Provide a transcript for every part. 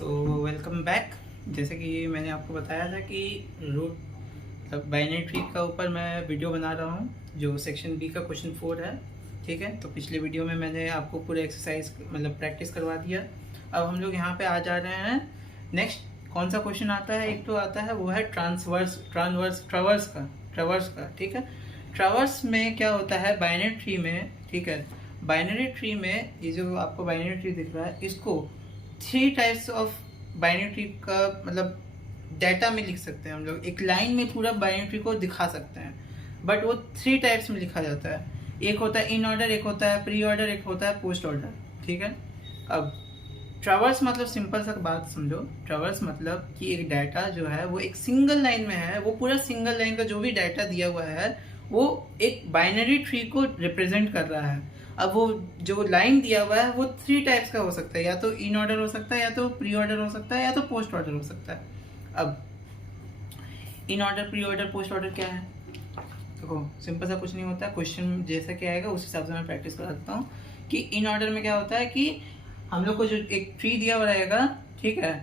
तो welcome back. जैसे कि मैंने आपको बताया था कि रूट बाइनरी ट्री का ऊपर मैं वीडियो बना रहा हूँ जो सेक्शन बी का क्वेश्चन 4 है। ठीक है, तो पिछले वीडियो में मैंने आपको पूरे एक्सरसाइज मतलब प्रैक्टिस करवा दिया। अब हम लोग यहाँ पे आ जा रहे हैं। नेक्स्ट कौन सा क्वेश्चन आता है? एक तो आता है वो है ट्रावर्स का। ठीक है, ट्रावर्स में क्या होता है बाइनरी ट्री में? ठीक है, बाइनरी ट्री में ये जो आपको बाइनरी ट्री दिख रहा है, इसको 3 टाइप्स ऑफ बाइनरी ट्री का मतलब डाटा में लिख सकते हैं हम लोग। एक लाइन में पूरा बाइनरी ट्री को दिखा सकते हैं, बट वो 3 टाइप्स में लिखा जाता है। एक होता है इन ऑर्डर, एक होता है प्री ऑर्डर, एक होता है पोस्ट ऑर्डर। ठीक है, अब ट्रावर्स मतलब सिंपल सा बात समझो। ट्रावर्स मतलब कि एक डाटा जो है वो एक सिंगल लाइन में है, वो पूरा सिंगल लाइन का जो भी डाटा दिया हुआ है वो एक बाइनरी ट्री को रिप्रेजेंट कर रहा है। अब वो जो लाइन दिया हुआ है वो 3 टाइप्स का हो सकता है, या तो इन ऑर्डर हो सकता है, या तो प्री ऑर्डर हो सकता है, या तो पोस्ट ऑर्डर हो सकता है। अब in order, preorder, post order क्या है? देखो सिंपल सा कुछ नहीं होता, क्वेश्चन जैसा क्या आएगा उस हिसाब से मैं प्रैक्टिस करा सकता हूँ। कि इन ऑर्डर में क्या होता है कि हम लोग को जो एक ट्री दिया हुआ रहेगा, ठीक है,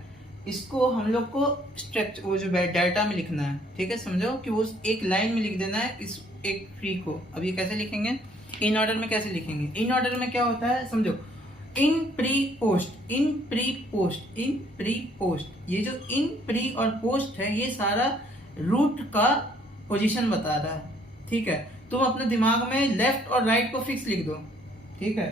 इसको हम लोग को स्ट्रक्चर वो जो डाटा में लिखना है। ठीक है, समझो कि वो एक लाइन में लिख देना है इस एक ट्री को। अब ये कैसे लिखेंगे? इन ऑर्डर में कैसे लिखेंगे? इन ऑर्डर में क्या होता है समझो, इन प्री पोस्ट, इन प्री पोस्ट, इन प्री पोस्ट। ये जो इन प्री और पोस्ट है ये सारा रूट का पोजीशन बता रहा है। ठीक है, तुम अपने दिमाग में लेफ्ट और राइट को फिक्स लिख दो। ठीक है,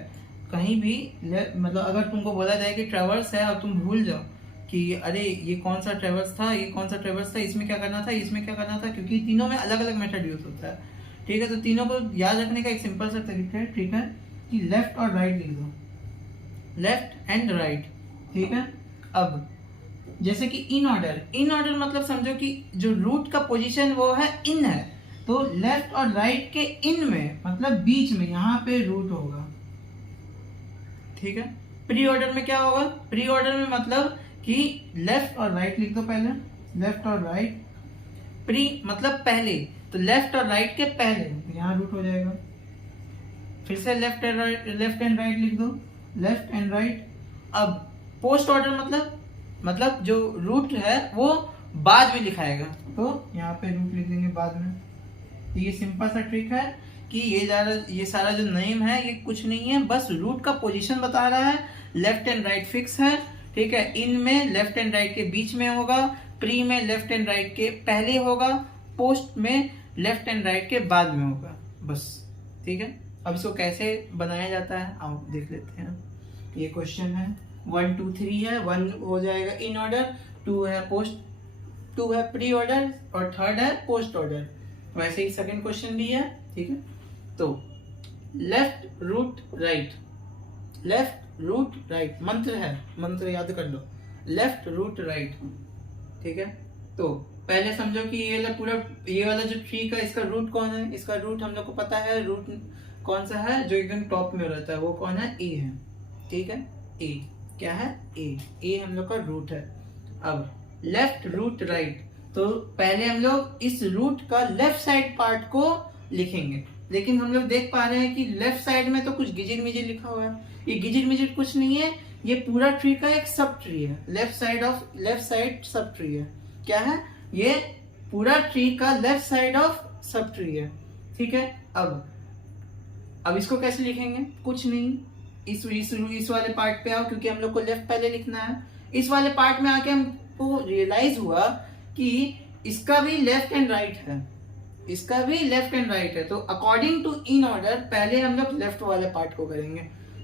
कहीं भी मतलब अगर तुमको बोला जाए कि ट्रेवर्स है और तुम भूल जाओ कि अरे ये कौन सा ट्रेवर्स था, ये कौन सा ट्रेवर्स था, इसमें क्या करना था, इसमें क्या करना था, क्योंकि तीनों में अलग अलग मेथड यूज होता है। ठीक है, तो तीनों को याद रखने का एक सिंपल सा तरीका है। ठीक है, कि लेफ्ट और राइट लिख दो, लेफ्ट एंड राइट। ठीक है, अब जैसे कि इन ऑर्डर, इन ऑर्डर मतलब समझो कि जो रूट का पोजीशन वो है इन है, तो लेफ्ट और राइट के इन में मतलब बीच में यहाँ पे रूट होगा। ठीक है, प्री ऑर्डर में क्या होगा? प्री ऑर्डर में मतलब कि लेफ्ट और राइट लिख दो पहले, लेफ्ट और राइट। प्री मतलब पहले, तो लेफ्ट और राइट के पहले यहाँ रूट हो जाएगा। फिर से लेफ्ट एंड राइट लिख दो, लेफ्ट एंड राइट। अब पोस्ट ऑर्डर मतलब जो रूट है वो बाद में लिखाएगा, तो यहाँ पे रूट लिख देंगे बाद में। तो ये सिंपल सा ट्रिक है कि ये सारा जो नेम है ये कुछ नहीं है, बस रूट का पोजीशन बता रहा है। लेफ्ट एंड राइट फिक्स है। ठीक है, इन में लेफ्ट एंड राइट के बीच में होगा, प्री में लेफ्ट एंड राइट के पहले होगा, पोस्ट में लेफ्ट एंड राइट के बाद में होगा, बस। ठीक है, अब इसको कैसे बनाया जाता है आओ देख लेते हैं। ये क्वेश्चन है 1 2 3 है। 1 हो जाएगा इन ऑर्डर, 2 है पोस्ट, 2 है प्री ऑर्डर और 3rd है पोस्ट ऑर्डर। वैसे ही सेकंड क्वेश्चन भी है। ठीक है, तो left root right, left root right मंत्र है, मंत्र याद कर लो, लेफ्ट रूट राइट। ठीक है, तो पहले समझो कि ये वाला जो ट्री का इसका रूट कौन है? इसका रूट हम लोग को पता है, रूट कौन सा है जो एकदम टॉप में रहता है, वो कौन है? ए है। ठीक है, ए क्या है? ए हम लोग का रूट है। अब लेफ्ट रूट राइट, तो पहले हम लोग इस रूट का लेफ्ट साइड पार्ट को लिखेंगे, लेकिन हम लोग देख पा रहे हैं कि लेफ्ट साइड में तो कुछ गिजिर मिजिर लिखा हुआ है। ये गिजिर मिजिर कुछ नहीं है, ये पूरा ट्री का एक सब ट्री है, लेफ्ट साइड सब ट्री है। क्या है? ये पूरा ट्री का left side of sub tree है। ठीक है, अब इसको कैसे लिखेंगे? कुछ नहीं, इस वाले पार्ट पे आओ, क्योंकि हम लोग को लेफ्ट पहले लिखना है। इस वाले पार्ट में आके हमको रियलाइज हुआ कि इसका भी लेफ्ट एंड राइट है, इसका भी लेफ्ट एंड राइट है, तो अकॉर्डिंग टू इन ऑर्डर पहले हम लोग लेफ्ट वाले पार्ट को करेंगे।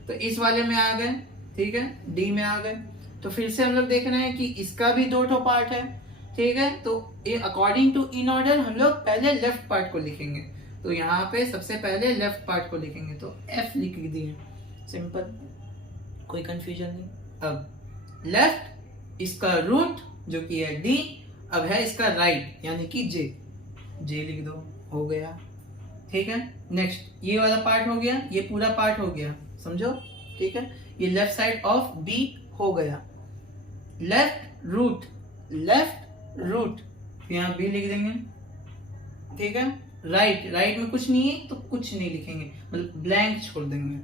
तो इस वाले में आ गए, ठीक है, डी में आ गए, तो फिर से हम लोग देख रहे हैं कि इसका भी 2 पार्ट है। ठीक है, तो अकॉर्डिंग टू इन ऑर्डर हम लोग पहले लेफ्ट पार्ट को लिखेंगे, तो यहाँ पे सबसे पहले लेफ्ट पार्ट को लिखेंगे, तो एफ लिख दिए, सिंपल, कोई कंफ्यूजन नहीं। अब लेफ्ट इसका रूट जो कि है डी, अब है इसका राइट यानी कि जे लिख दो, हो गया। ठीक है, नेक्स्ट ये वाला पार्ट हो गया, ये पूरा पार्ट हो गया, समझो। ठीक है, ये लेफ्ट साइड ऑफ बी हो गया। लेफ्ट रूट यहाँ बी लिख देंगे। ठीक है, राइट में कुछ नहीं है तो कुछ नहीं लिखेंगे, मतलब ब्लैंक छोड़ देंगे।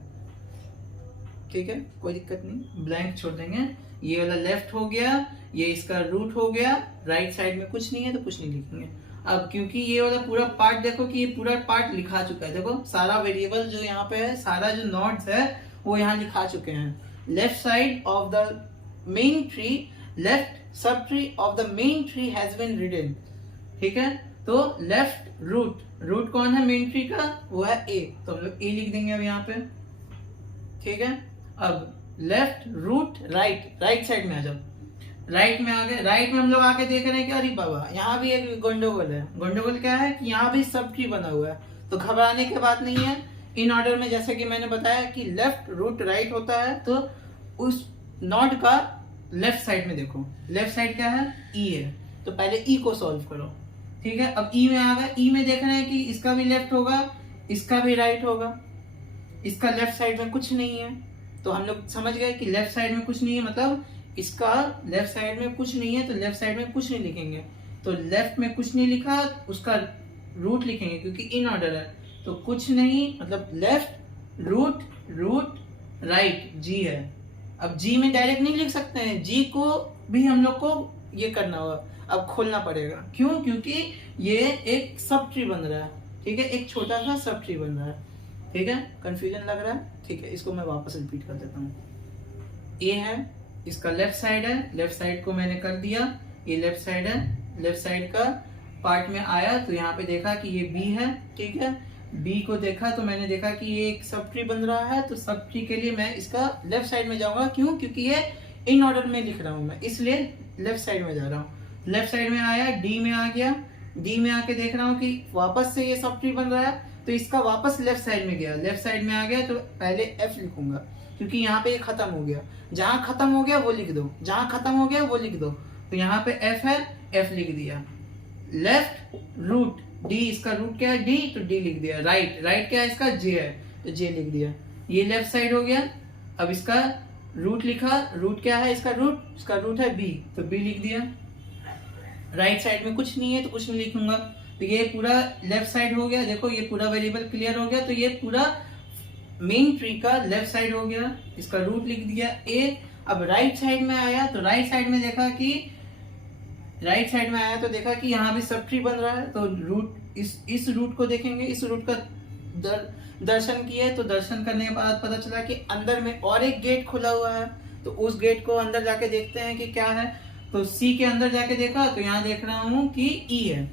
ठीक है, कोई दिक्कत नहीं, ब्लैंक छोड़ देंगे। ये वाला लेफ्ट हो गया, ये इसका रूट हो गया, राइट साइड में कुछ नहीं है तो कुछ नहीं लिखेंगे। अब क्योंकि ये वाला पूरा पार्ट देखो कि ये पूरा पार्ट लिखा चुका है, देखो सारा वेरिएबल जो यहाँ पे है, सारा जो नोड्स है वो यहाँ लिखा चुके हैं। Left side of the main tree, left sub tree of the main tree has been written, ठीक है। तो लेफ्ट रूट, रूट कौन है मेन ट्री का, वो है ए, तो हम लोग ए लिख देंगे अब यहाँ पे, ठीक है। अब left root right, right side में आ जाओ, राइट में आ गए। राइट में हम लोग आके देख रहे हैं कि अरे बाबा यहाँ भी एक गंडोगोल है। गंडोगोल क्या है कि यहाँ भी सब ट्री बना हुआ है, तो घबराने की बात नहीं है। इन ऑर्डर में जैसे कि मैंने बताया कि लेफ्ट रूट राइट होता है, तो उस नॉट का लेफ्ट साइड में देखो, लेफ्ट साइड क्या है, ई है, तो पहले ई को सॉल्व करो, ठीक है। अब ई में आ गए, ई में देख रहे हैं कि इसका भी लेफ्ट होगा, इसका भी राइट होगा, इसका लेफ्ट साइड में कुछ नहीं है, तो हम लोग समझ गए कि लेफ्ट साइड में कुछ नहीं है, मतलब इसका लेफ्ट साइड में कुछ नहीं है, तो लेफ्ट साइड में कुछ नहीं लिखेंगे। तो लेफ्ट में कुछ नहीं लिखा, उसका रूट लिखेंगे क्योंकि इन ऑर्डर है, तो कुछ नहीं मतलब लेफ्ट रूट रूट राइट जी है। अब जी में डायरेक्ट नहीं लिख सकते हैं, जी को भी हम लोग को ये करना होगा, अब खोलना पड़ेगा। क्यों? क्योंकि ये एक सब ट्री बन रहा है, ठीक है, एक छोटा सा सब ट्री बन रहा है, ठीक है। कंफ्यूजन लग रहा है, ठीक है, इसको मैं वापस रिपीट कर देता हूँ। ए है, इसका लेफ्ट साइड है, लेफ्ट साइड को मैंने कर दिया, ये लेफ्ट साइड है, लेफ्ट साइड का पार्ट में आया तो यहाँ पे देखा कि ये बी है, ठीक है। बी को देखा तो मैंने देखा कि ये एक सब ट्री बन रहा है, तो सब ट्री के लिए मैं इसका लेफ्ट साइड में जाऊंगा। क्यों? क्योंकि ये इन ऑर्डर में लिख रहा हूँ मैं, इसलिए लेफ्ट साइड में जा रहा हूँ। लेफ्ट साइड में आया, डी में आ गया, डी में आके देख रहा हूँ कि वापस से ये सब ट्री बन रहा है, तो इसका वापस लेफ्ट साइड में गया, लेफ्ट साइड में आ गया तो पहले एफ लिखूंगा क्योंकि यहाँ पे ये खत्म हो गया। जहां खत्म हो गया वो लिख दो, जहां खत्म हो गया वो लिख दो, तो यहाँ पे एफ है, एफ लिख दिया। लेफ्ट रूट डी, इसका रूट क्या है डी, तो डी लिख दिया। राइट, राइट क्या है इसका, जे है, तो जे लिख दिया। ये लेफ्ट साइड हो गया। अब इसका रूट लिखा, रूट क्या है इसका रूट, इसका रूट है बी, तो बी लिख दिया। राइट साइड में कुछ नहीं है तो कुछ नहीं लिखूंगा, तो ये पूरा लेफ्ट साइड हो गया। देखो ये पूरा वेरिएबल क्लियर हो गया, तो ये पूरा मेन ट्री का लेफ्ट साइड हो गया, इसका रूट लिख दिया ए। अब राइट साइड में आया तो राइट साइड में देखा कि राइट साइड में आया तो देखा कि यहाँ भी सब ट्री बन रहा है, तो रूट इस रूट को देखेंगे, इस रूट का दर्शन किए, तो दर्शन करने के बाद पता चला कि अंदर में और एक गेट खुला हुआ है, तो उस गेट को अंदर जाके देखते हैं कि क्या है। तो सी के अंदर जाके देखा तो यहाँ देख रहा हूँ कि ई है।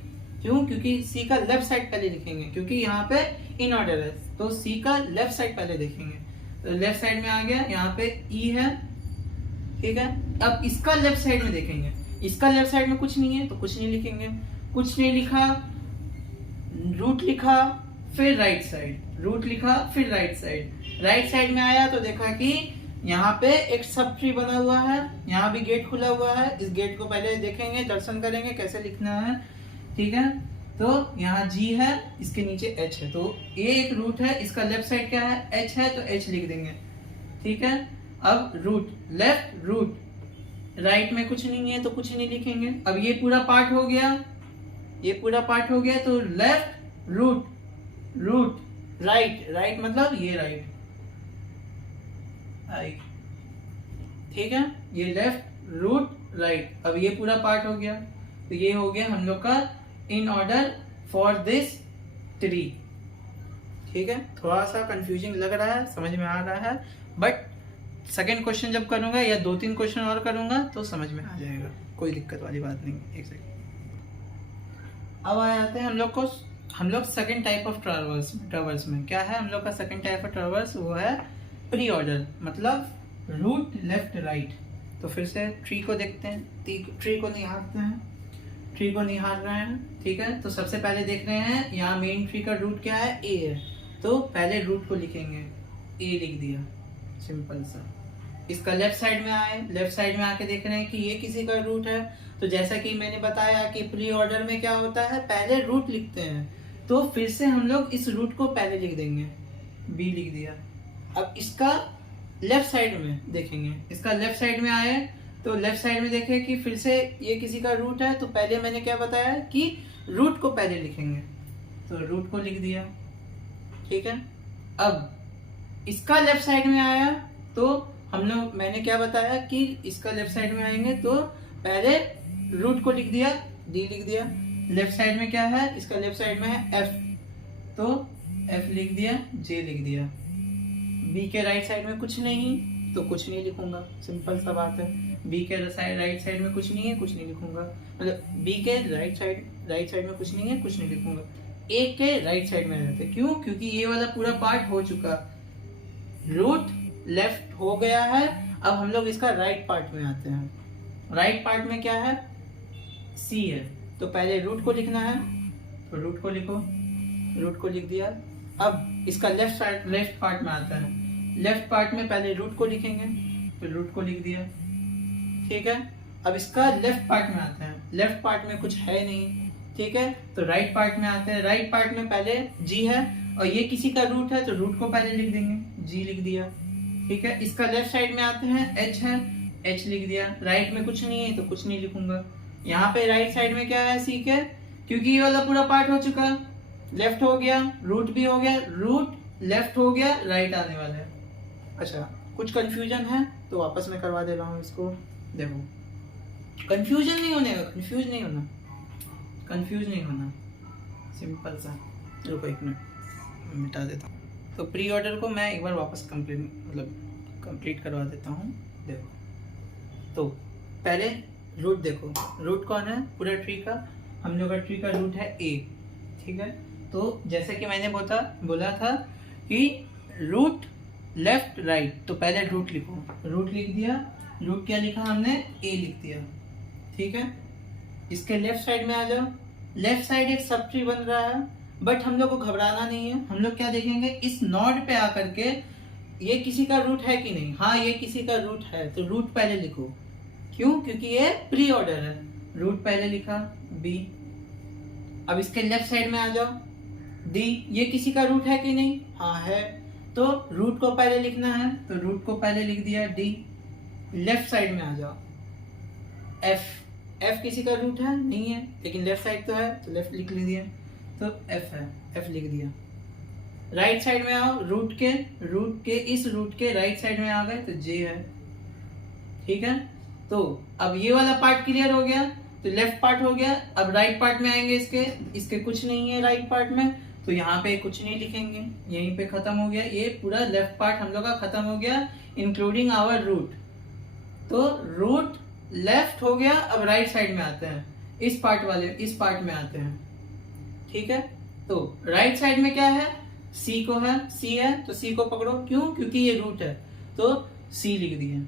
क्यों? क्योंकि सी का लेफ्ट साइड पहले लिखेंगे, क्योंकि यहाँ पे इन ऑर्डर है, तो सी का लेफ्ट साइड पहले देखेंगे। तो लेफ्ट साइड में आ गया, यहाँ पे ई है, ठीक है। अब इसका लेफ्ट साइड में देखेंगे, इसका लेफ्ट साइड में कुछ नहीं है तो कुछ नहीं लिखेंगे, कुछ नहीं लिखा, रूट लिखा, फिर राइट साइड, रूट लिखा, फिर राइट साइड। राइट साइड में आया तो देखा कि यहाँ पे एक सब ट्री बना हुआ है, यहाँ भी गेट खुला हुआ है, इस गेट को पहले देखेंगे, दर्शन करेंगे कैसे लिखना है, ठीक है। तो यहाँ जी है, इसके नीचे एच है, तो ये एक रूट है, इसका लेफ्ट साइड क्या है, एच है, तो एच लिख देंगे, ठीक है। अब रूट, लेफ्ट रूट, राइट में कुछ नहीं है तो कुछ नहीं लिखेंगे। अब ये पूरा पार्ट हो गया, ये पूरा पार्ट हो गया, तो left root root right, right मतलब ये राइट, ठीक है, ये लेफ्ट रूट राइट। अब ये पूरा पार्ट हो गया, तो ये हो गया हम लोग का in order for this tree, ठीक है। थोड़ा सा कंफ्यूजिंग लग रहा है, समझ में आ रहा है, बट सेकेंड क्वेश्चन जब करूंगा या 2-3 क्वेश्चन और करूंगा तो समझ में आ जाएगा, कोई दिक्कत वाली बात नहीं। एक सेकेंड, अब आ जाते हैं हम लोग सेकेंड टाइप ऑफ ट्रावर्स में क्या है हम लोग का सेकेंड टाइप ऑफ ट्रावर्स, वो है प्री ऑर्डर, मतलब रूट लेफ्ट राइट। तो फिर से ट्री को देखते हैं, ट्री को निहारते हैं, ट्री को निहार रहे हैं, ठीक है। तो सबसे पहले देख रहे हैं यहाँ मेन ट्री का रूट क्या है, ए है, तो पहले रूट को लिखेंगे, ए लिख दिया, सिंपल सा। इसका लेफ्ट साइड में आए, लेफ्ट साइड में आके देख रहे हैं कि ये किसी का रूट है, तो जैसा कि मैंने बताया कि प्री ऑर्डर में क्या होता है, पहले रूट लिखते हैं, तो फिर से हम लोग इस रूट को पहले लिख देंगे, बी लिख दिया। अब इसका लेफ्ट साइड में देखेंगे, इसका लेफ्ट साइड में आए तो लेफ्ट साइड में देखें कि फिर से ये किसी का रूट है, तो पहले मैंने क्या बताया कि रूट को पहले लिखेंगे, तो रूट को लिख दिया, ठीक है। अब इसका लेफ्ट साइड में आया तो हम लोग मैंने क्या बताया कि इसका लेफ्ट साइड में आएंगे तो पहले रूट को लिख दिया, डी लिख दिया। लेफ्ट साइड में क्या है, इसका लेफ्ट साइड में है एफ, तो एफ लिख दिया, जे लिख दिया। बी के राइट साइड में कुछ नहीं तो कुछ नहीं लिखूंगा, सिंपल सा बात है। बी के राइट साइड में कुछ नहीं है, कुछ नहीं लिखूंगा, मतलब बी के राइट साइड में कुछ नहीं है, कुछ नहीं लिखूंगा। ए के राइट साइड में रहते, क्यों? क्योंकि ये वाला पूरा पार्ट हो चुका, रूट लेफ्ट हो गया है। अब हम लोग इसका राइट पार्ट में आते हैं। राइट पार्ट में क्या है, सी है, तो पहले रूट को लिखना है, तो रूट को लिखो, रूट को लिख दिया। अब इसका लेफ्ट पार्ट में आता है। लेफ्ट पार्ट में पहले रूट को लिखेंगे, तो रूट को लिख दिया, ठीक है। अब इसका लेफ्ट पार्ट में आता है, लेफ्ट पार्ट में कुछ है नहीं, ठीक है, तो राइट पार्ट में आते हैं। राइट पार्ट में पहले जी है और ये किसी का रूट है, तो रूट को पहले लिख देंगे, जी लिख दिया, ठीक है। इसका लेफ्ट साइड में आते हैं, एच है, एच लिख दिया। राइट में कुछ नहीं है तो कुछ नहीं लिखूंगा। यहाँ पे राइट साइड में क्या है, सी के, क्योंकि ये वाला पूरा पार्ट हो चुका, लेफ्ट हो गया, रूट भी हो गया, रूट लेफ्ट हो गया, राइट आने वाला है। अच्छा, कुछ कंफ्यूजन है तो वापस मैं करवा दे रहा हूँ इसको। देखो, कंफ्यूजन नहीं होने का, कंफ्यूज नहीं होना, कंफ्यूज नहीं होना, सिंपल सा। रुको एक मिनट, मिटा देता हूँ। तो प्री ऑर्डर को मैं एक बार वापस कंप्लीट करवा देता हूँ। देखो, तो पहले रूट देखो, रूट कौन है पूरा ट्री का, हम लोग का ट्री का रूट है ए, ठीक है। तो जैसे कि मैंने बोला था कि रूट लेफ्ट राइट, तो पहले रूट लिखो, रूट लिख दिया। रूट क्या लिखा हमने, ए लिख दिया, ठीक है। इसके लेफ्ट साइड में आ जाओ। लेफ्ट साइड एक सब ट्री बन रहा है, बट हम लोग को घबराना नहीं है। हम लोग क्या देखेंगे, इस नोड पे आकर के ये किसी का रूट है कि नहीं। हाँ, ये किसी का रूट है, तो रूट पहले लिखो, क्यों? क्योंकि ये प्री ऑर्डर है। रूट पहले लिखा, बी। अब इसके लेफ्ट साइड में आ जाओ, डी, ये किसी का रूट है कि नहीं। हाँ है, तो रूट को पहले लिखना है, तो रूट को पहले लिख दिया, डी। लेफ्ट साइड में आ जाओ, एफ, एफ किसी का रूट है नहीं है, लेकिन लेफ्ट साइड तो है, तो लेफ्ट लिख दिया, तो एफ है, एफ लिख दिया। राइट साइड में आओ, रूट के इस रूट के राइट साइड में आ गए, तो जे है, ठीक है। तो अब ये वाला पार्ट क्लियर हो गया, तो लेफ्ट पार्ट हो गया। अब राइट पार्ट में आएंगे, इसके कुछ नहीं है राइट पार्ट में, तो यहाँ पे कुछ नहीं लिखेंगे, यहीं पे खत्म हो गया। ये पूरा लेफ्ट पार्ट हम लोग का खत्म हो गया, इंक्लूडिंग आवर रूट। तो रूट लेफ्ट हो गया। अब राइट साइड में आते हैं, इस पार्ट में आते हैं, ठीक है। तो राइट साइड में क्या है, सी को है, सी है, तो सी को पकड़ो, क्यों? क्योंकि ये रूट है, तो सी लिख दिए।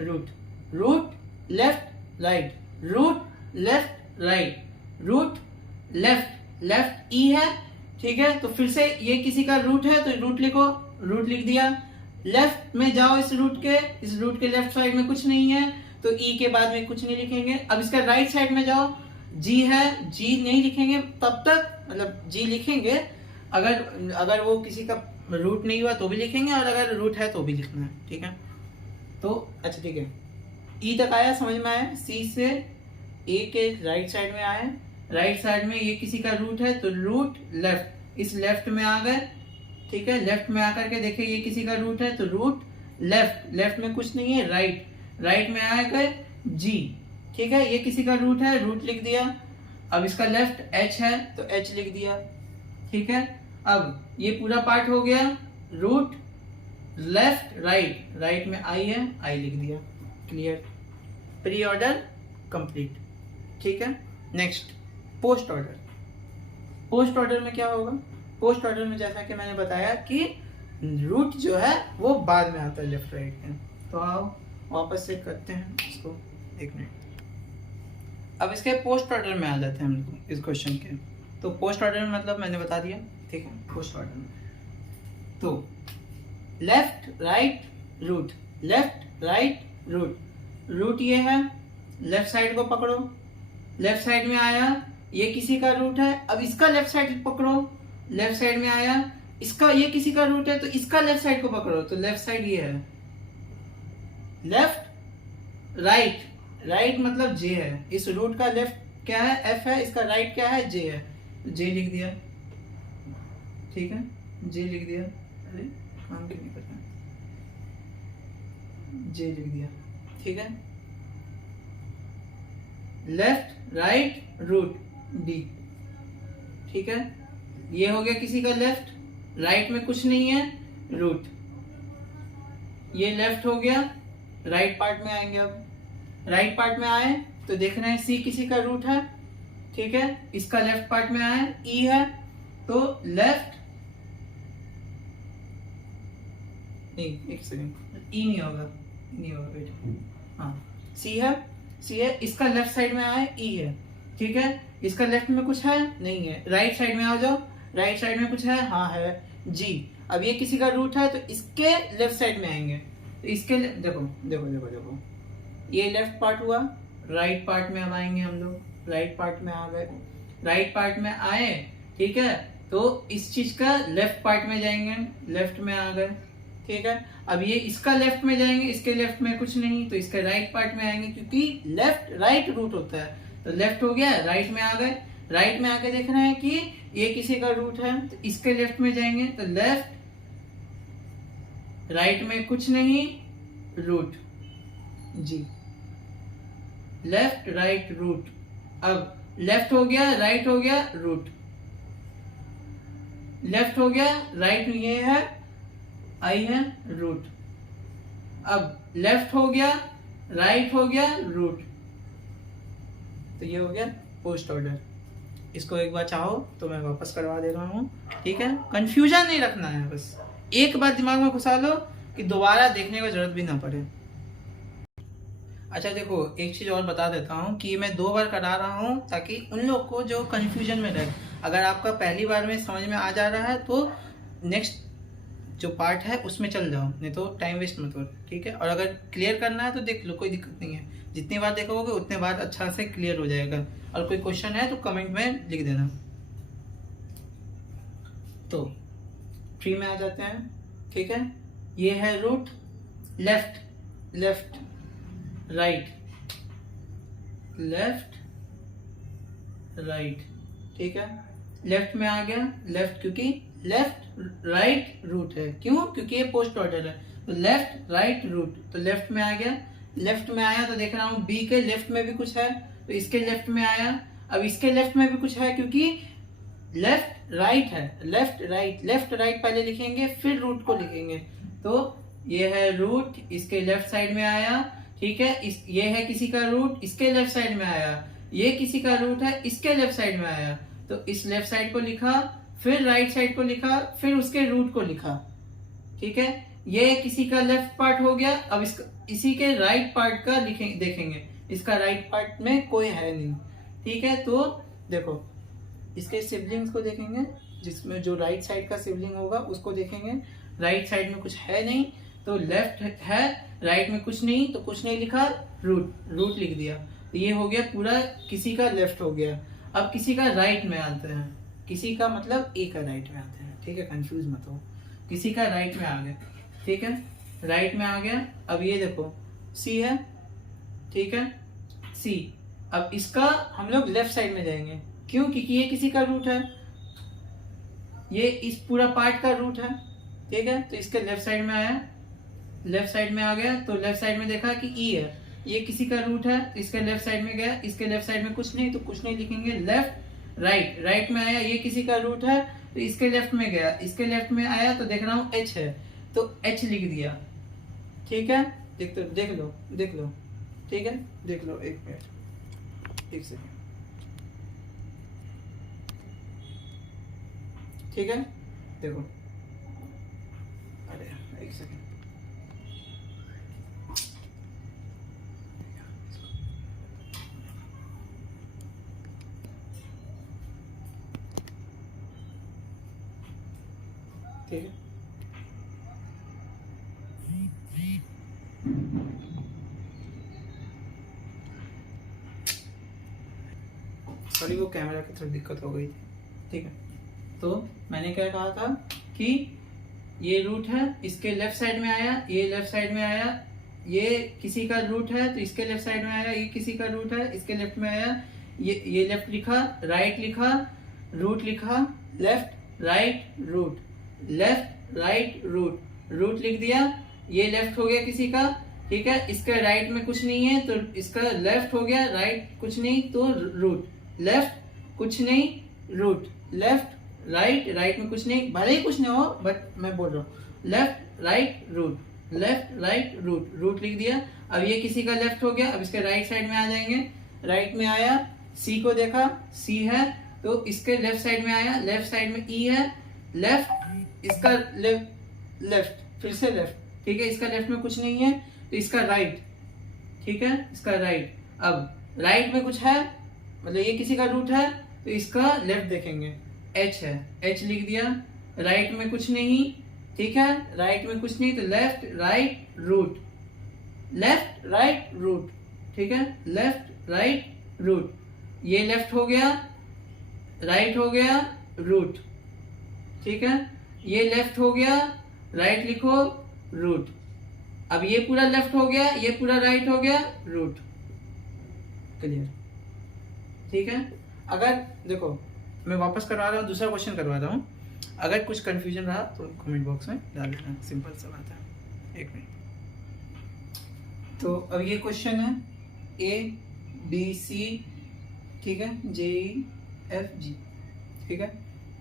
Root left right, root left right, root left ई है, ठीक है। तो फिर से ये किसी का रूट है, तो रूट लिखो, रूट लिख दिया। लेफ्ट में जाओ, इस रूट के लेफ्ट साइड में कुछ नहीं है, तो ई के बाद में कुछ नहीं लिखेंगे। अब इसका राइट साइड में जाओ, जी है, जी नहीं लिखेंगे तब तक, मतलब जी लिखेंगे अगर वो किसी का रूट नहीं हुआ तो भी लिखेंगे, और अगर रूट है तो भी लिखना है, ठीक है। तो अच्छा ठीक है, ई तक आया, समझ में आया। सी से ए के राइट साइड में आए, राइट साइड में ये किसी का रूट है, तो रूट लेफ्ट, इस लेफ्ट में आ गए, ठीक है। लेफ्ट में आकर के देखे ये किसी का रूट है, तो रूट लेफ्ट में कुछ नहीं है, राइट में आ गए, जी, ठीक है। ये किसी का रूट है, रूट लिख दिया। अब इसका लेफ्ट एच है, तो एच लिख दिया, ठीक है। अब ये पूरा पार्ट हो गया, रूट लेफ्ट राइट में आई है, आई लिख दिया, क्लियर। प्री ऑर्डर कंप्लीट, ठीक है। नेक्स्ट पोस्ट ऑर्डर में क्या होगा, पोस्ट ऑर्डर में जैसा कि मैंने बताया कि रूट जो है वो बाद में आता है लेफ्ट राइट के। तो आओ वापस से करते हैं इसको, एक मिनट। अब इसके पोस्ट ऑर्डर में आ जाते हैं हम लोग इस क्वेश्चन के। तो पोस्ट ऑर्डर में मतलब मैंने बता दिया, ठीक है। पोस्ट ऑर्डर में तो left right root, left right root ये है, लेफ्ट साइड को पकड़ो, लेफ्ट साइड में आया, ये किसी का रूट है। अब इसका लेफ्ट साइड पकड़ो, लेफ्ट साइड में आया, इसका ये किसी का रूट है, तो इसका लेफ्ट साइड को पकड़ो, तो लेफ्ट साइड ये है। लेफ्ट राइट मतलब जे है, इस रूट का लेफ्ट क्या है, एफ है, इसका राइट क्या है, जे है, जे लिख दिया, ठीक है, जे लिख दिया। अरे काम क्यों नहीं करता, जे लिख दिया, ठीक है। लेफ्ट राइट रूट डी, ठीक है। ये हो गया किसी का लेफ्ट, राइट में कुछ नहीं है रूट, ये लेफ्ट हो गया। राइट पार्ट में आएंगे, अब राइट पार्ट में आए तो देखना है सी किसी का रूट है, ठीक है। इसका लेफ्ट पार्ट में आए ई है, तो लेफ्ट नहीं, एक सेकंड, ई नहीं होगा, नहीं होगा, वेट, हाँ सी है, सी है, इसका लेफ्ट साइड में आए ई है, ठीक है। इसका लेफ्ट में कुछ है नहीं है, राइट साइड में आ जाओ, राइट साइड में कुछ है, हाँ है जी। अब ये किसी का रूट है तो इसके लेफ्ट साइड में आएंगे, तो इसके देखो देखो देखो देखो, ये लेफ्ट पार्ट हुआ, राइट पार्ट में अब आएंगे हम लोग, राइट पार्ट में आ गए, राइट पार्ट में आए, ठीक है। तो इस चीज का लेफ्ट पार्ट में जाएंगे, लेफ्ट में आ गए, ठीक है। अब ये इसका लेफ्ट में जाएंगे, इसके लेफ्ट में कुछ नहीं, तो इसके राइट पार्ट में आएंगे, क्योंकि लेफ्ट राइट रूट होता है, तो लेफ्ट हो गया, राइट में आ गए। राइट में आके देखना है कि ये किसी का रूट है, तो इसके लेफ्ट में जाएंगे, तो लेफ्ट राइट में कुछ नहीं, रूट जी, लेफ्ट राइट रूट। अब लेफ्ट हो गया, राइट हो गया, रूट, लेफ्ट हो गया, राइट ये है, आई है, रूट। अब लेफ्ट हो गया, राइट हो गया, रूट, तो ये हो गया पोस्ट ऑर्डर। इसको एक बार चाहो तो मैं वापस करवा दे रहा हूँ, ठीक है। कंफ्यूजन नहीं रखना है, बस एक बार दिमाग में घुसा लो कि दोबारा देखने की जरूरत भी ना पड़े। अच्छा देखो, एक चीज़ और बता देता हूँ कि मैं 2 बार करा रहा हूँ ताकि उन लोग को जो कंफ्यूजन में रहे, अगर आपका पहली बार में समझ में आ जा रहा है तो नेक्स्ट जो पार्ट है उसमें चल जाओ, नहीं तो टाइम वेस्ट मत करो, ठीक है। और अगर क्लियर करना है तो देख लो, कोई दिक्कत नहीं है, जितनी बार देखोगे उतने बार अच्छा से क्लियर हो जाएगा। और कोई क्वेश्चन है तो कमेंट में लिख देना। तो ट्री में आ जाते हैं, ठीक है। ये है root, left left right, left right, ठीक है। लेफ्ट में आ गया, लेफ्ट क्योंकि लेफ्ट राइट रूट है, क्यों, क्योंकि ये पोस्ट ऑर्डर है, तो लेफ्ट राइट रूट, तो लेफ्ट में आ गया। लेफ्ट में आया तो देख रहा हूँ बी के लेफ्ट में भी कुछ है, तो इसके लेफ्ट में आया। अब इसके लेफ्ट में भी कुछ है, क्योंकि लेफ्ट राइट है, लेफ्ट राइट, लेफ्ट राइट पहले लिखेंगे फिर रूट को लिखेंगे, तो ये है रूट, इसके लेफ्ट साइड में आया, ठीक है। ये है किसी का रूट, इसके लेफ्ट साइड में आया, ये किसी का रूट है, इसके लेफ्ट साइड में आया, तो इस लेफ्ट साइड को लिखा, फिर राइट साइड को लिखा, फिर उसके रूट को लिखा, ठीक है। ये किसी का लेफ्ट पार्ट हो गया। अब इसी के राइट पार्ट का देखेंगे, इसका राइट पार्ट में कोई है नहीं, ठीक है। तो देखो इसके सिबलिंग्स को देखेंगे, जिसमें जो राइट साइड का सिबलिंग होगा उसको देखेंगे, राइट साइड में कुछ है नहीं, तो लेफ्ट है, राइट में कुछ नहीं, तो कुछ नहीं लिखा, रूट, रूट लिख दिया, तो ये हो गया पूरा किसी का लेफ्ट हो गया। अब किसी का राइट में आते हैं, किसी का मतलब ए का राइट में आते हैं, ठीक है, कंफ्यूज मत हो। किसी का राइट में आ गया, ठीक है, राइट में आ गया। अब ये देखो सी है, ठीक है, सी। अब इसका हम लोग लेफ्ट साइड में जाएंगे, क्यों, क्योंकि ये किसी का रूट है, ये इस पूरा पार्ट का रूट है, ठीक है। तो इसके लेफ्ट साइड में आया, लेफ्ट साइड में आ गया, तो लेफ्ट साइड में देखा कि ई है, ये किसी का रूट है, इसके लेफ्ट साइड में गया, इसके लेफ्ट साइड में कुछ नहीं, तो कुछ नहीं लिखेंगे, लेफ्ट राइट, राइट में आया, ये किसी का रूट है, तो इसके लेफ्ट में गया, इसके लेफ्ट में आया, तो देख रहा हूँ एच है, तो एच लिख दिया, ठीक है। देख लो देख लो, ठीक है, देख लो, एक मिनट, एक सेकंड, ठीक है, देखो, अरे एक सेकंड, ठीक है। सॉरी, वो कैमरा की थोड़ी दिक्कत हो गई थी, ठीक है। तो मैंने क्या कहा था कि ये रूट है, इसके लेफ्ट साइड में आया, ये लेफ्ट साइड में आया, ये किसी का रूट है, तो इसके लेफ्ट साइड में आया, ये किसी का रूट है, इसके लेफ्ट में आया, ये लेफ्ट लिखा, राइट लिखा, रूट लिखा, left right root, left right root, root लिख दिया, ये लेफ्ट हो गया किसी का, ठीक है। इसका राइट में कुछ नहीं है तो इसका लेफ्ट हो गया, राइट कुछ नहीं तो रूट, लेफ्ट कुछ नहीं रूट, लेफ्ट राइट, राइट में कुछ नहीं, भले ही कुछ नहीं हो बट मैं बोल रहा हूँ left right root, left right root, root लिख दिया। अब ये किसी का लेफ्ट हो गया, अब इसके राइट साइड में आ जाएंगे, राइट में आया, सी को देखा सी है तो इसके लेफ्ट साइड में आया, लेफ्ट साइड में ई है, लेफ्ट इसका लेफ्ट फिर से लेफ्ट, ठीक है। इसका लेफ्ट में कुछ नहीं है तो इसका राइट, ठीक है, इसका राइट। अब राइट में कुछ है मतलब ये किसी का रूट है तो इसका लेफ्ट देखेंगे, एच है, एच लिख दिया। राइट में कुछ नहीं, ठीक है, राइट में कुछ नहीं तो left right root, left right root, ठीक है, लेफ्ट राइट रूट। ये लेफ्ट हो गया, राइट हो गया, रूट, ठीक है। ये लेफ्ट हो गया, राइट लिखो, रूट। अब ये पूरा लेफ्ट हो गया, ये पूरा राइट हो गया, रूट। क्लियर, ठीक है। अगर देखो मैं वापस करवा रहा हूँ, दूसरा क्वेश्चन करवा रहा हूँ, अगर कुछ कंफ्यूजन रहा तो कमेंट बॉक्स में डाल देना, सिंपल सा बात है। एक मिनट। तो अब ये क्वेश्चन है ए बी सी, ठीक है, जे ई एफ जी, ठीक है,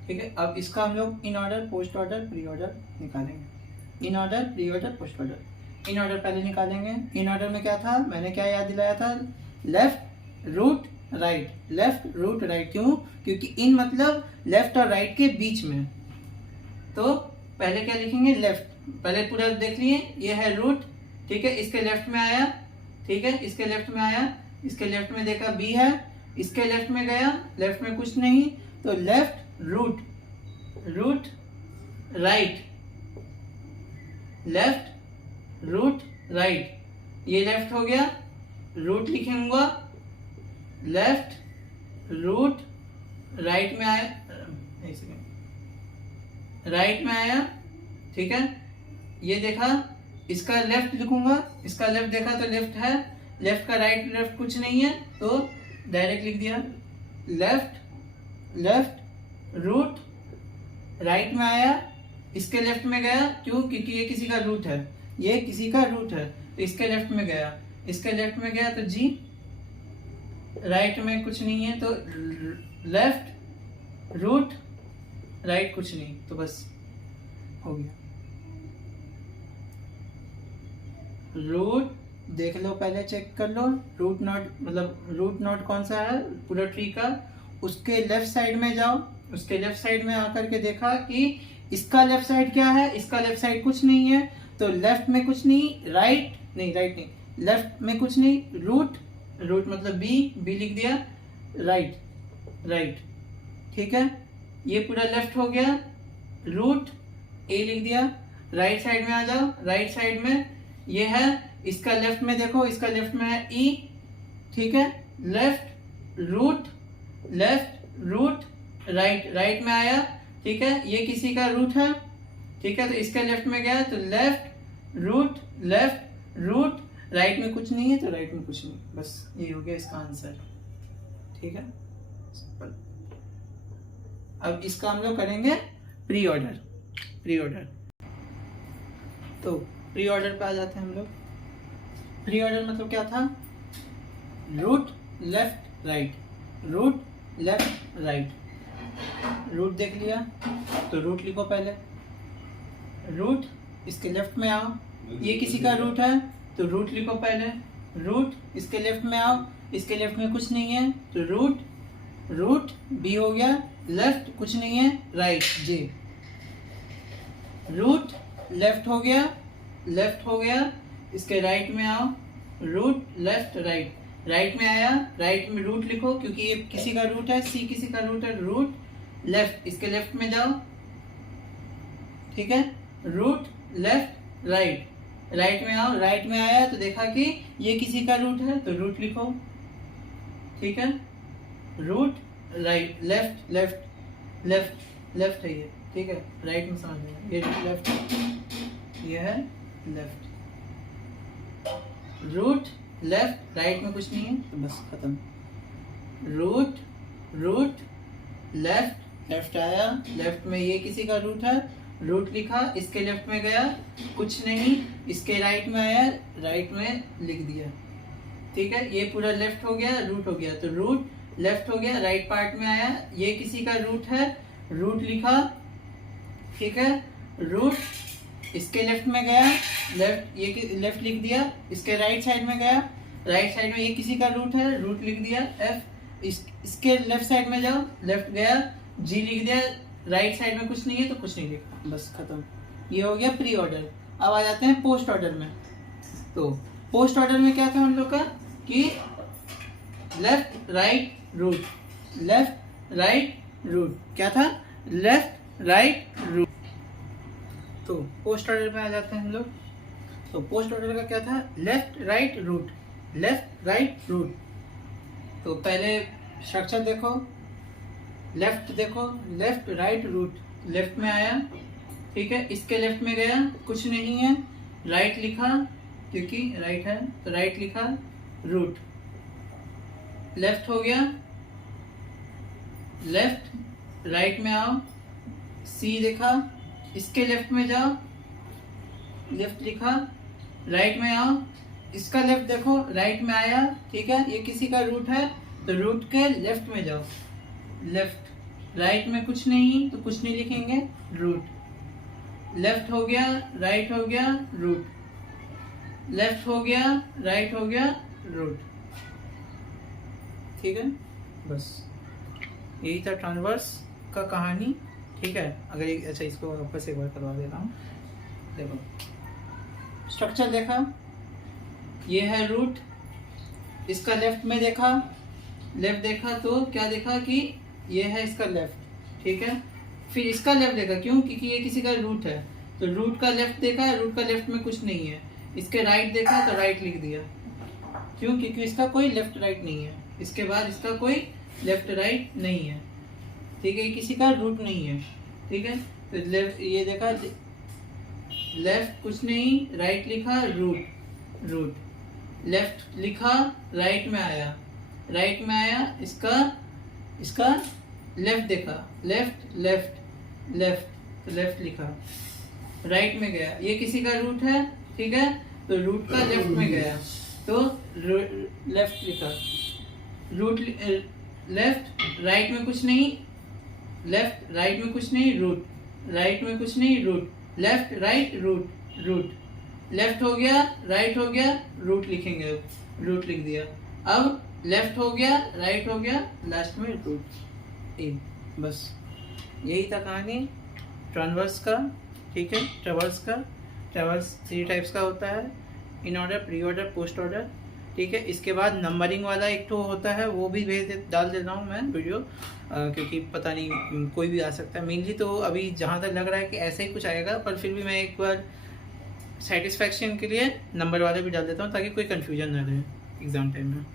ठीक है। अब इसका हम लोग inorder, postorder, preorder निकालेंगे। Inorder, preorder, postorder. Inorder पहले निकालेंगे। इन ऑर्डर में क्या था, मैंने क्या याद दिलाया था, left root right, left root right. क्यों? क्योंकि इन मतलब लेफ्ट और राइट के बीच में। तो पहले क्या लिखेंगे, लेफ्ट, पहले पूरा देख लिए, ये है रूट, ठीक है, इसके लेफ्ट में आया, ठीक है, इसके लेफ्ट में आया, इसके लेफ्ट में देखा बी है, इसके लेफ्ट में गया, लेफ्ट में कुछ नहीं तो left root, root right, left root right. ये लेफ्ट हो गया, रूट लिखेंगे, लेफ्ट रूट राइट में आया, राइट में आया, ठीक है। ये देखा, इसका लेफ्ट लिखूंगा, इसका लेफ्ट देखा तो लेफ्ट है, लेफ्ट का राइट, लेफ्ट कुछ नहीं है तो डायरेक्ट लिख दिया, लेफ्ट लेफ्ट रूट राइट में आया, इसके लेफ्ट में गया। क्यों? क्योंकि ये किसी का रूट है, ये किसी का रूट है तो इसके लेफ्ट में गया, इसके लेफ्ट में गया तो जी, राइट में कुछ नहीं है तो लेफ्ट रूट राइट कुछ नहीं, तो बस हो गया। रूट देख लो, पहले चेक कर लो, रूट नोट मतलब रूट नोट कौन सा है पूरा ट्री का, उसके लेफ्ट साइड में जाओ, उसके लेफ्ट साइड में आकर के देखा कि इसका लेफ्ट साइड क्या है, इसका लेफ्ट साइड कुछ नहीं है तो लेफ्ट में कुछ नहीं, राइट नहीं, राइट नहीं, लेफ्ट में कुछ नहीं, रूट, रूट मतलब बी, बी लिख दिया, राइट राइट, ठीक है। ये पूरा लेफ्ट हो गया, रूट ए लिख दिया। राइट साइड में आ जाओ, राइट साइड में ये है, इसका लेफ्ट में देखो, इसका लेफ्ट में है ई, ठीक है, left root, left root right, right में आया, ठीक है, ये किसी का रूट है, ठीक है, तो इसके लेफ्ट में गया तो left root, left root, right में कुछ नहीं है तो राइट में कुछ नहीं, बस ये हो गया इसका आंसर, ठीक है, सिंपल। अब इसका हम लोग करेंगे प्री ऑर्डर, प्री ऑर्डर। तो प्री ऑर्डर पे आ जाते हैं हम लोग। प्री ऑर्डर मतलब क्या था, root left right, root left right. Root देख लिया तो रूट लिखो पहले, रूट इसके लेफ्ट में आओ, ये किसी का रूट है तो रूट लिखो पहले, रूट इसके लेफ्ट में आओ, इसके लेफ्ट में कुछ नहीं है तो रूट, रूट बी हो गया, लेफ्ट कुछ नहीं है, राइट जे, रूट लेफ्ट हो गया, लेफ्ट हो गया, इसके राइट में आओ, रूट लेफ्ट राइट, राइट में आया, राइट में रूट लिखो क्योंकि ये किसी का रूट है, सी किसी का रूट है, रूट लेफ्ट, इसके लेफ्ट में जाओ, ठीक है, रूट लेफ्ट राइट, राइट में आओ, राइट में आया तो देखा कि ये किसी का रूट है तो रूट लिखो, ठीक है, root right, left left left left है ये, ठीक है, राइट में समझ में, ये लेफ्ट, ये है लेफ्ट, रूट लेफ्ट, राइट में कुछ नहीं है तो बस खत्म, रूट रूट लेफ्ट, लेफ्ट आया, लेफ्ट में ये किसी का रूट है रूट लिखा, इसके लेफ्ट में गया, कुछ नहीं, इसके राइट में आया, राइट में लिख दिया। ठीक है, ये पूरा लेफ्ट हो गया, रूट हो गया, तो रूट लेफ्ट हो गया, राइट पार्ट में आया, ये किसी का रूट है, रूट लिखा। ठीक है, रूट इसके लेफ्ट में गया, लेफ्ट, ये लेफ्ट लिख दिया, इसके राइट साइड में गया, राइट साइड में ये किसी का रूट है, रूट लिख दिया। एफ इसके लेफ्ट साइड में जाओ, लेफ्ट गया, जी लिख दिया, राइट साइड में कुछ नहीं है तो कुछ नहीं लिखा, बस खत्म। ये हो गया प्री ऑर्डर। अब आ जाते हैं पोस्ट ऑर्डर में। तो पोस्ट ऑर्डर में क्या था हम लोग का कि left right root, left right root, क्या था, लेफ्ट राइट रूट। तो पोस्ट ऑर्डर में आ जाते हैं हम लोग। तो पोस्ट ऑर्डर का क्या था, left right root, left right root. तो पहले स्ट्रक्चर देखो, लेफ्ट देखो, लेफ्ट राइट रूट, लेफ्ट में आया, ठीक है, इसके लेफ्ट में गया, कुछ नहीं है, राइट लिखा क्योंकि राइट है तो राइट लिखा, रूट, लेफ्ट हो गया, लेफ्ट राइट में आओ, सी देखा, इसके लेफ्ट में जाओ, लेफ्ट लिखा, राइट में आओ, इसका लेफ्ट देखो, राइट में आया, ठीक है, ये किसी का रूट है तो रूट के लेफ्ट में जाओ, लेफ्ट, राइट में कुछ नहीं तो कुछ नहीं लिखेंगे, रूट, लेफ्ट हो गया, राइट हो गया, रूट, लेफ्ट हो गया, राइट हो गया, रूट। ठीक है, बस यही था ट्रांसवर्स का कहानी। ठीक है, अगर अच्छा इसको वापस एक बार करवा देता हूँ। देखो स्ट्रक्चर देखा, ये है रूट, इसका लेफ्ट में देखा, लेफ्ट देखा तो क्या देखा कि ये है इसका लेफ्ट, ठीक है, फिर इसका लेफ्ट देखा, क्यों, क्योंकि ये किसी का रूट है तो रूट का लेफ्ट देखा, रूट का लेफ्ट में कुछ नहीं है, इसके राइट देखा तो राइट लिख दिया, क्यों, क्योंकि इसका कोई लेफ्ट राइट नहीं है, इसके बाद इसका कोई लेफ्ट राइट नहीं है, ठीक है, ये किसी का रूट नहीं है, ठीक है, तो लेफ्ट ये देखा, लेफ्ट कुछ नहीं, राइट लिखा, रूट, रूट, लेफ्ट लिखा, राइट में आया, राइट में आया, इसका लेफ्ट देखा, लेफ्ट लेफ्ट लेफ्ट तो लेफ्ट लिखा, राइट में गया, ये किसी का रूट है, ठीक है, तो रूट का लेफ्ट में गया तो लेफ्ट लिखा, रूट, लेफ्ट, राइट में कुछ नहीं, लेफ्ट राइट में कुछ नहीं, रूट, राइट में कुछ नहीं, root, left right root, root, left हो गया, राइट हो गया, रूट लिखेंगे, रूट लिख दिया। अब लेफ्ट हो गया, राइट हो गया, लास्ट में रूट, ए, बस यही था कहानी ट्रांसवर्स का। ठीक है, ट्रावर्स का, ट्रावर्स 3 टाइप्स का होता है, in order, preorder, post order. ठीक है, इसके बाद नंबरिंग वाला एक तो होता है, वो भी डाल दे रहा हूँ मैं वीडियो, क्योंकि पता नहीं कोई भी आ सकता है। मेनली तो अभी जहाँ तक लग रहा है कि ऐसे ही कुछ आएगा, पर फिर भी मैं एक बार सेटिस्फैक्शन के लिए नंबर वाला भी डाल देता हूँ ताकि कोई कन्फ्यूजन ना रहे एग्ज़ाम टाइम में।